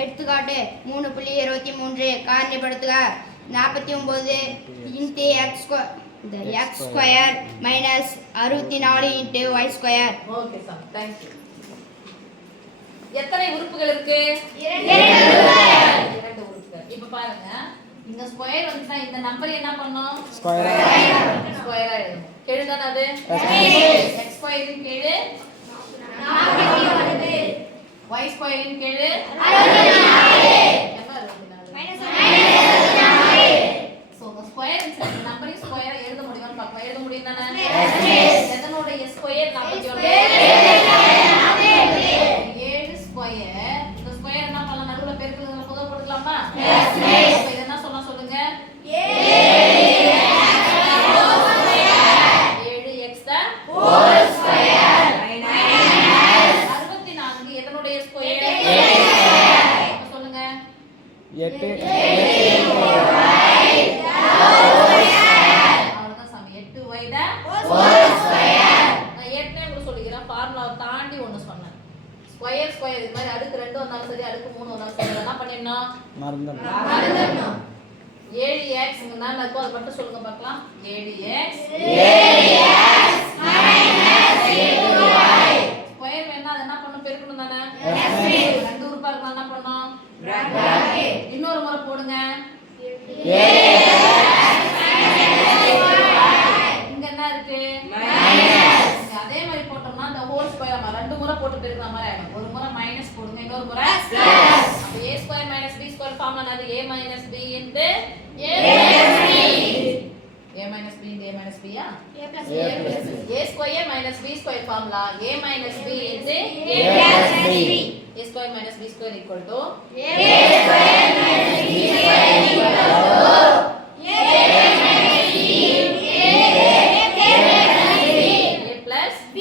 எடுத்துக்காட்டு 3.23 காரணிப்படுத்துக 49 into x square minus 64 into y square. Okay sir, thank you. எத்தனை உறுப்புகள் இருக்கு? 2 உறுப்புகள். இப்போ பாருங்க, இந்த ஸ்கொயர் வந்துட்டா இந்த நம்பர் என்ன பண்ணோம்? ஸ்கொயரா எழுதணும். கீழே தானே அது எக்ஸ் ஸ்கொயரின் கீழே 49, ஒய் ஸ்கொயரின் கீழே 64. சோ the square இந்த நம்பரின் ஸ்கொயர் எழுத முடியும்னு பார்க்கலாம். எழுத முடியும் தானே? எதனோட ஸ்கொயர் 49? 7 ஸ்கொயர். இந்த ஸ்கொயர் என்ன பண்ணலாம்? நடுவுல பெருக்கல்ல பொதுவா போட்டுக்கலாமா? அப்ப இத என்ன சொன்னா சொல்லுங்க? 7x the whole square minus 64 எதனுடைய ஸ்கொயர்? சொல்லுங்க. 8 அவ்வளவுதான் சாமி. 8y the whole square. நான் ஏற்கனவே உங்களுக்கு சொல்லிக்கிறேன், ஃபார்முலாவை தாண்டி ஒன்னு சொன்னேன். ஸ்கொயர் ஸ்கொயர் இது மாதிரி அடுக்கு 2 வந்தாலும் சரி அடுக்கு 3 வந்தாலும் சரி என்ன பண்ணிடணும்? மறந்துடணும். 7x ங்கனா இருக்கும், அது மட்டும் சொல்லுங்க பார்க்கலாம். 7x minus 8y. ஸ்கொயர் வேணா அது என்ன பண்ணனும்? பெருக்கணும் தானே? ரெண்டு உறுப்பா இருந்தா என்ன பண்ணனும்? பிராக்கெட். இன்னொரு முறை போடுங்க. இங்க என்ன இருக்கு? மைனஸ். அதே மாதிரி போட்டோம்னா the whole square நம்ம ரெண்டு முறை போட்டு பெருக்கிற மாதிரி ஆயிடும். ஒரு முறை மைனஸ் போடுங்க, இன்னொரு முறை பிளஸ். அப்ப a square minus b square formula என்னது? a minus b into a plus b. a minus b into a minus b yeah? a plus b. a square minus b square formula a minus b into a plus b. a square minus b square equal to a square minus b square equal to a minus b. a plus b.